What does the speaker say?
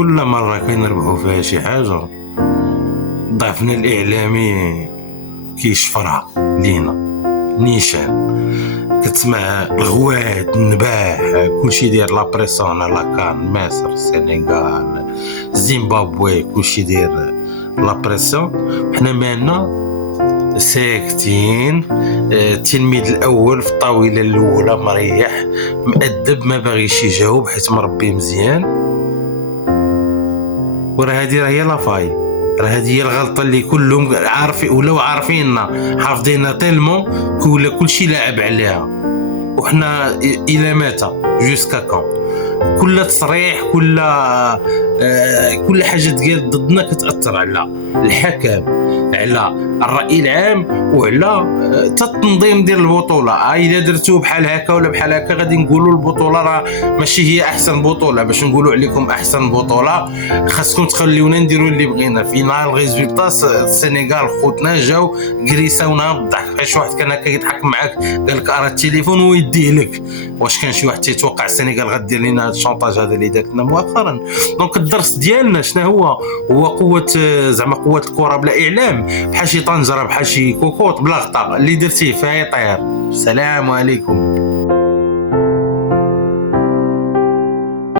كل مرة كنربحوا فيها شي حاجة ضعفنا الإعلامي كيشفرها لينا نيشان. كتسمع الغوات النباح كلشي داير لابريسون على كان مصر السنغال زيمبابوي كلشي داير لابريسون. حنا مالنا ساكتين. التلميذ الاول في الطاوله الاولى مريح مؤدب ما باغيش يجاوب حيت مربي مزيان. وراه هذه هي لافاي، راه هذه هي الغلطه اللي كلهم عارفين ولاو عارفيننا حافظينها تيلمون كلشي لاعب عليها. وحنا الى متى جوسكا كون كل تصريح كل حاجه تقال ضدنا كتاثر على الحكم على الراي العام وعلى التنظيم ديال البطوله. اذا درتو بحال هكا ولا بحال هكا غادي نقولوا البطوله راه ماشي هي احسن بطوله. باش نقولوا عليكم احسن بطوله خاصكم تخليونا نديروا اللي بغينا. فينا الريزولطا السنغال خوتنا جاو كريساونا بالضحك. شي واحد كان هكا يضحك معاك قال لك ارا التليفون ويديه لك. واش كان شي واحد تيتوقع السنغال غدير لنا هذا الشونطاج هذا اللي دارت لنا مؤخرا؟ دونك الدرس ديالنا شنو هو قوه زعما قوه الكره بلا اعلام بحال شي طنجره بحال شي كوكوط بلا غطاء اللي درتيه فيها يطير. السلام عليكم.